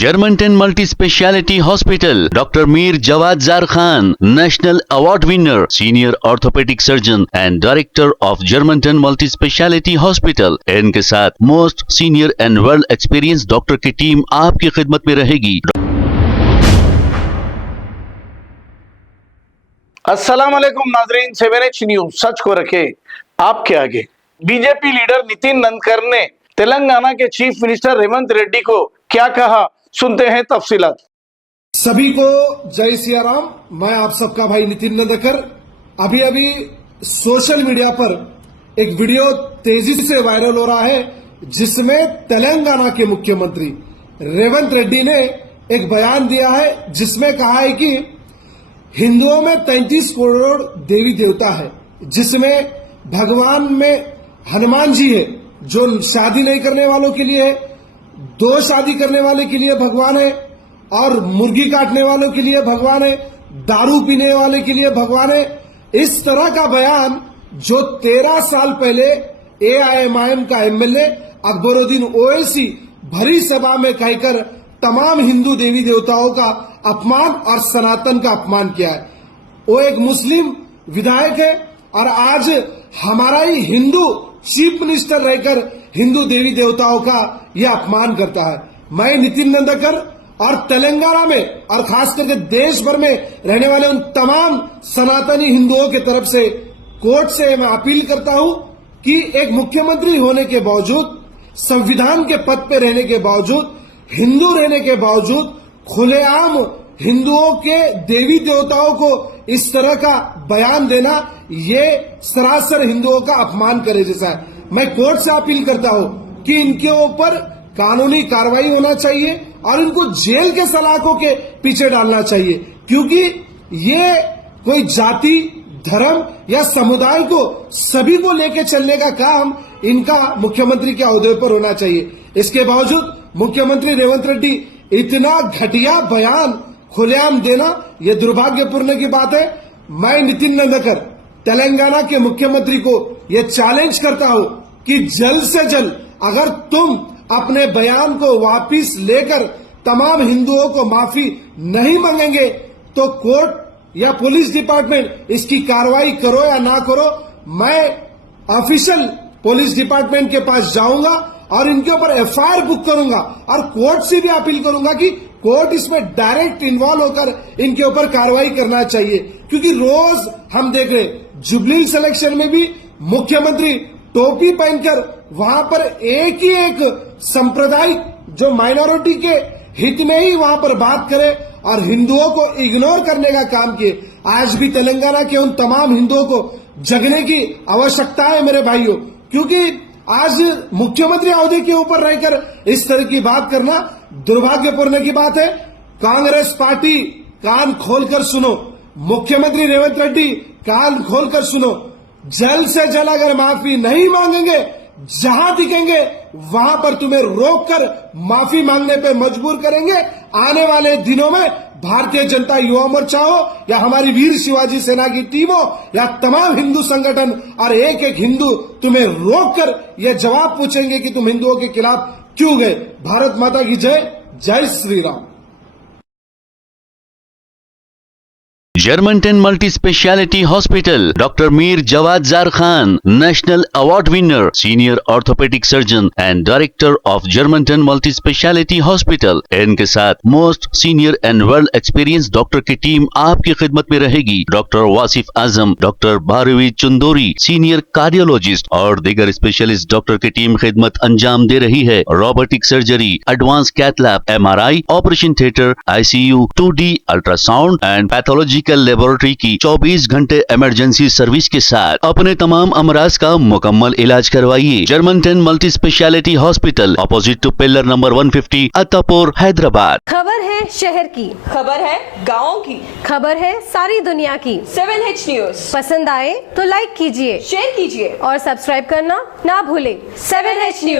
Germanton multi speciality hospital, doctor Mir Jawad jar Khan, national award winner, senior orthopaedic surgeon and director of Germanton multi speciality hospital. इनके साथ most senior and world experience doctor की team आपकी खिदमत में रहेगी। अस्सलाम वालेकुम नाजरीन, 7H न्यूज सच को रखे आपके आगे। बीजेपी लीडर नितिन नंदकर ने तेलंगाना के चीफ मिनिस्टर रेवंत रेड्डी को क्या कहा, सुनते हैं तफसीलात। सभी को जय सिया राम। मैं आप सबका भाई नितिन नंदकर। अभी अभी सोशल मीडिया पर एक वीडियो तेजी से वायरल हो रहा है जिसमें तेलंगाना के मुख्यमंत्री रेवंत रेड्डी ने एक बयान दिया है जिसमें कहा है कि हिंदुओं में 33 करोड़ देवी देवता है, जिसमें भगवान में हनुमान जी है जो शादी नहीं करने वालों के लिए है, 2 शादी करने वाले के लिए भगवान है, और मुर्गी काटने वालों के लिए भगवान है, दारू पीने वाले के लिए भगवान है। इस तरह का बयान जो 13 साल पहले AIMIM का MLA अकबरुद्दीन ओवैसी भरी सभा में कहकर तमाम हिंदू देवी देवताओं का अपमान और सनातन का अपमान किया है। वो एक मुस्लिम विधायक है और आज हमारा ही हिंदू चीफ मिनिस्टर रहकर हिंदू देवी देवताओं का यह अपमान करता है। मैं नितिन नंदकर और तेलंगाना में और खास करके देश भर में रहने वाले उन तमाम सनातनी हिंदुओं की तरफ से कोर्ट से मैं अपील करता हूं कि एक मुख्यमंत्री होने के बावजूद, संविधान के पद पे रहने के बावजूद, हिंदू रहने के बावजूद खुलेआम हिंदुओं के देवी देवताओं को इस तरह का बयान देना ये सरासर हिंदुओं का अपमान करे जैसा है। मैं कोर्ट से अपील करता हूं कि इनके ऊपर कानूनी कार्रवाई होना चाहिए और इनको जेल के सलाखों के पीछे डालना चाहिए, क्योंकि ये कोई जाति, धर्म या समुदाय को सभी को लेकर चलने का काम इनका मुख्यमंत्री के ओहदे पर होना चाहिए। इसके बावजूद मुख्यमंत्री रेवंत रेड्डी इतना घटिया बयान खुलेआम देना यह दुर्भाग्यपूर्ण की बात है। मैं नितिन नंदकर तेलंगाना के मुख्यमंत्री को यह चैलेंज करता हूं कि जल्द से जल्द अगर तुम अपने बयान को वापस लेकर तमाम हिंदुओं को माफी नहीं मांगेंगे तो कोर्ट या पुलिस डिपार्टमेंट इसकी कार्रवाई करो या ना करो, मैं ऑफिशियल पुलिस डिपार्टमेंट के पास जाऊंगा और इनके ऊपर FIR बुक करूंगा और कोर्ट से भी अपील करूंगा कि कोर्ट इसमें डायरेक्ट इन्वॉल्व होकर इनके ऊपर कार्रवाई करना चाहिए। क्योंकि रोज हम देख रहे जुबली सिलेक्शन में भी मुख्यमंत्री टोपी पहनकर वहां पर एक ही एक सांप्रदायिक जो माइनॉरिटी के हित में ही वहां पर बात करे और हिंदुओं को इग्नोर करने का काम किए। आज भी तेलंगाना के उन तमाम हिंदुओं को जगने की आवश्यकता है मेरे भाइयों, क्योंकि आज मुख्यमंत्री ओहदे के ऊपर रहकर इस तरह की बात करना दुर्भाग्यपूर्ण की बात है। कांग्रेस पार्टी कान खोलकर सुनो, मुख्यमंत्री रेवंत रेड्डी कान खोलकर सुनो, जल्द से जल्द अगर माफी नहीं मांगेंगे, जहां दिखेंगे वहां पर तुम्हें रोककर माफी मांगने पे मजबूर करेंगे। आने वाले दिनों में भारतीय जनता युवा मोर्चा हो या हमारी वीर शिवाजी सेना की टीम हो या तमाम हिंदू संगठन और एक एक हिंदू तुम्हें रोककर यह जवाब पूछेंगे कि तुम हिंदुओं के खिलाफ क्यों गए। भारत माता की जय, जय Shri Ram. Germantown multi speciality hospital, doctor Mir Jawad jar Khan, national award winner, senior orthopaedic surgeon and director of Germanton multi speciality hospital. इनके साथ most senior and world experience doctor की टीम आपकी खिदमत में रहेगी। Doctor Wasif Azam, doctor Bharvi Chandori, senior cardiologist और दीगर स्पेशलिस्ट डॉक्टर की टीम खिदमत अंजाम दे रही है। Robotic surgery, advance cath lab, MRI, operation theatre, ICU, 2D ultrasound and pathological laboratory की 24 घंटे इमरजेंसी सर्विस के साथ अपने तमाम अमराज का मुकम्मल इलाज करवाइए। Germanton multi speciality hospital, opposite to pillar number 150, Attapur, Hyderabad. खबर है शहर की, खबर है गाँव की, खबर है सारी दुनिया की। 7H न्यूज पसंद आए तो लाइक कीजिए, शेयर कीजिए और सब्सक्राइब करना ना भूलें। 7H news.